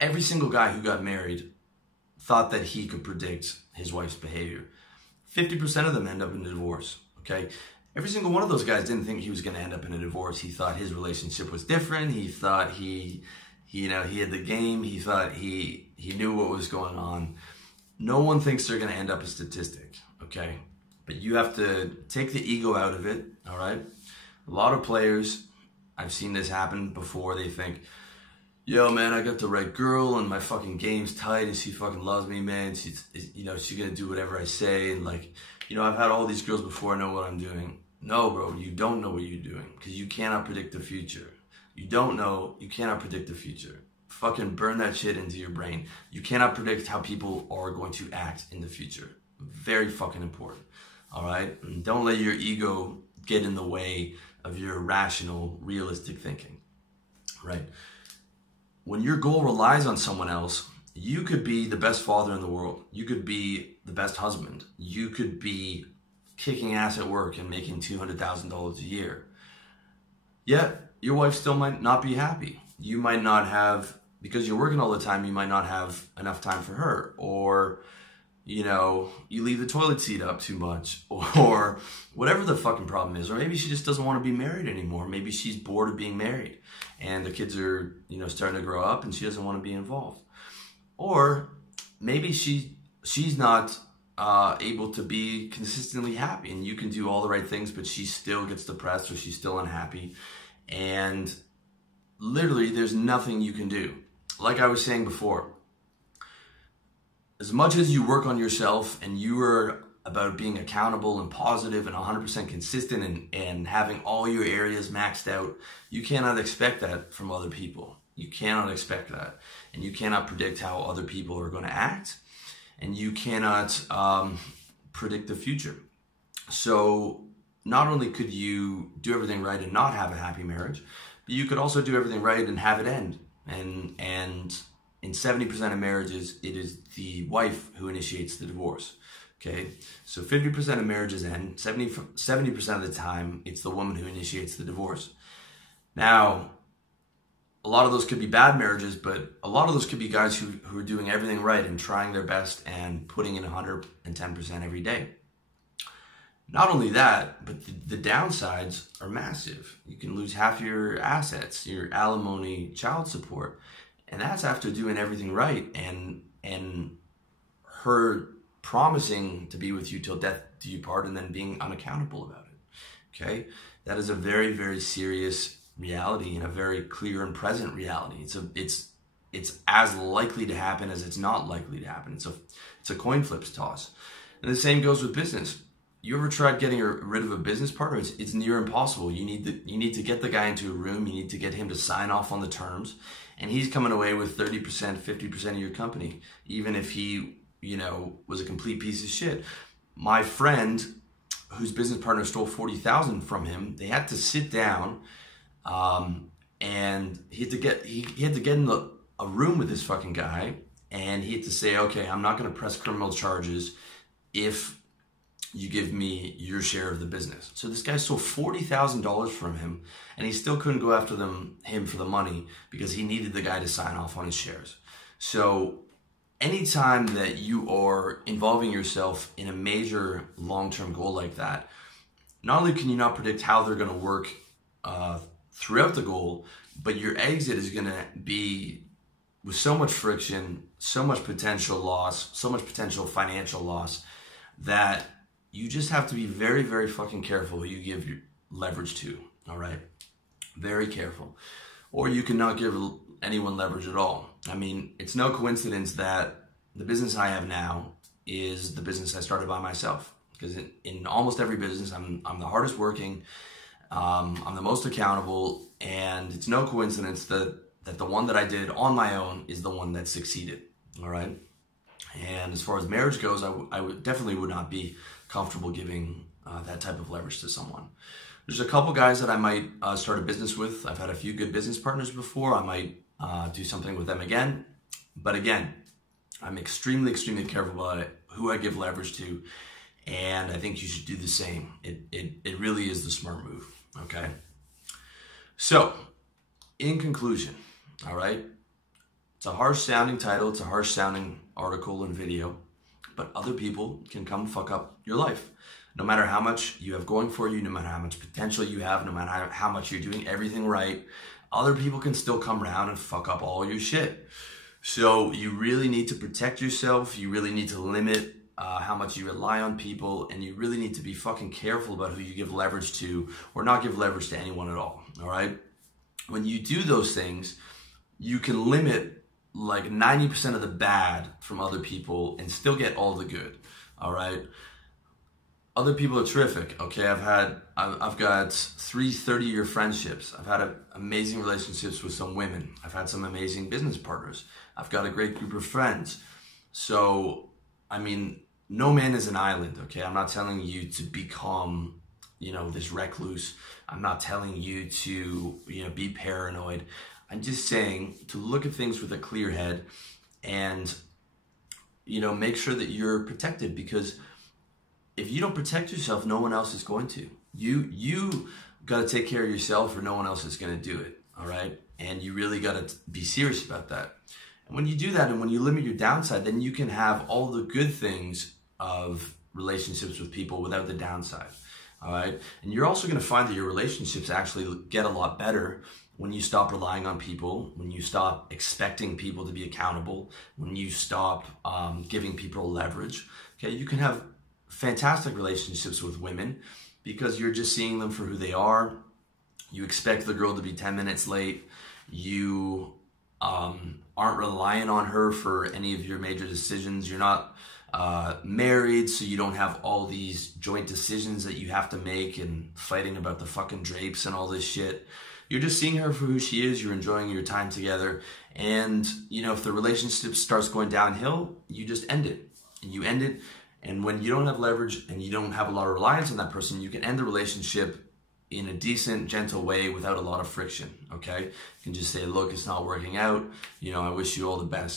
Every single guy who got married thought that he could predict his wife's behavior. 50% of them end up in a divorce, okay? Every single one of those guys didn't think he was going to end up in a divorce. He thought his relationship was different. He thought he had the game. He thought he knew what was going on. No one thinks they're going to end up a statistic, okay? But you have to take the ego out of it, all right? A lot of players, I've seen this happen before, they think, yo, man, I got the right girl and my fucking game's tight and she fucking loves me, man. She's gonna do whatever I say. And like, I've had all these girls before, I know what I'm doing. No, bro, you don't know what you're doing because you cannot predict the future. You cannot predict the future. Fucking burn that shit into your brain. You cannot predict how people are going to act in the future. Very fucking important, all right? And don't let your ego get in the way of your rational, realistic thinking, right? When your goal relies on someone else, you could be the best father in the world. You could be the best husband. You could be kicking ass at work and making $200,000 a year. Yet, your wife still might not be happy. You might not have, because you're working all the time, you might not have enough time for her. Or, you leave the toilet seat up too much. Or whatever the fucking problem is. Or maybe she just doesn't want to be married anymore. Maybe she's bored of being married. And the kids are, starting to grow up and she doesn't want to be involved. Or maybe she's not able to be consistently happy and you can do all the right things, but she still gets depressed or she's still unhappy. And literally there's nothing you can do. Like I was saying before, as much as you work on yourself and you are about being accountable and positive and 100% consistent and having all your areas maxed out, you cannot expect that from other people. You cannot expect that. And you cannot predict how other people are going to act. And you cannot predict the future. So not only could you do everything right and not have a happy marriage, but you could also do everything right and have it end. And in 70% of marriages, it is the wife who initiates the divorce. Okay, so 50% of marriages end, 70% of the time, it's the woman who initiates the divorce. Now, a lot of those could be bad marriages, but a lot of those could be guys who are doing everything right and trying their best and putting in 110% every day. Not only that, but the downsides are massive. You can lose half your assets, your alimony, child support, and that's after doing everything right and her promising to be with you till death do you part and then being unaccountable about it. Okay, that is a very, very serious reality and a very clear and present reality. It's as likely to happen as it's not likely to happen. It's a coin flips toss. And the same goes with business. You ever tried getting rid of a business partner? It's near impossible. You need to get the guy into a room. You need to get him to sign off on the terms, and he's coming away with 30%, 50% of your company, even if he was a complete piece of shit. My friend, whose business partner stole $40,000 from him, they had to sit down, and he had to get in a room with this fucking guy, and he had to say, okay, I'm not going to press criminal charges if you give me your share of the business. So this guy stole $40,000 from him, and he still couldn't go after him for the money because he needed the guy to sign off on his shares. So anytime that you are involving yourself in a major long-term goal like that, not only can you not predict how they're going to work throughout the goal, but your exit is going to be with so much friction, so much potential loss, so much potential financial loss, that you just have to be very, very fucking careful who you give your leverage to, all right? Very careful. Or you cannot give anyone leverage at all. I mean, it's no coincidence that the business I have now is the business I started by myself. Because in almost every business, I'm the hardest working, I'm the most accountable, and it's no coincidence that the one that I did on my own is the one that succeeded, all right? And as far as marriage goes, I definitely would not be comfortable giving that type of leverage to someone. There's a couple guys that I might start a business with. I've had a few good business partners before. I might do something with them again. But again, I'm extremely, extremely careful about it, who I give leverage to. And I think you should do the same. It really is the smart move, okay? So, in conclusion, all right, It's a harsh sounding title, it's a harsh sounding article and video, but other people can come fuck up your life. No matter how much you have going for you, no matter how much potential you have, no matter how much you're doing everything right, other people can still come around and fuck up all your shit. So you really need to protect yourself. You really need to limit how much you rely on people, and you really need to be fucking careful about who you give leverage to, or not give leverage to anyone at all right? When you do those things, you can limit like 90% of the bad from other people and still get all the good, all right? Other people are terrific, okay? I've got 3 30-year friendships. I've had amazing relationships with some women. I've had some amazing business partners. I've got a great group of friends. So, I mean, no man is an island, okay? I'm not telling you to become, this recluse. I'm not telling you to, be paranoid. I'm just saying to look at things with a clear head and, make sure that you're protected, because if you don't protect yourself, no one else is going to. You got to take care of yourself, or no one else is going to do it, all right? And you really got to be serious about that. And when you do that, and when you limit your downside, then you can have all the good things of relationships with people without the downside, all right? And you're also going to find that your relationships actually get a lot better when you stop relying on people, when you stop expecting people to be accountable, when you stop giving people leverage, okay? You can have fantastic relationships with women because you're just seeing them for who they are. You expect the girl to be 10 minutes late. You aren't relying on her for any of your major decisions. You're not married, so you don't have all these joint decisions that you have to make and fighting about the fucking drapes and all this shit. You're just seeing her for who she is. You're enjoying your time together. And, if the relationship starts going downhill, you just end it. And you end it. And when you don't have leverage and you don't have a lot of reliance on that person, you can end the relationship in a decent, gentle way without a lot of friction, okay? You can just say, look, it's not working out. I wish you all the best.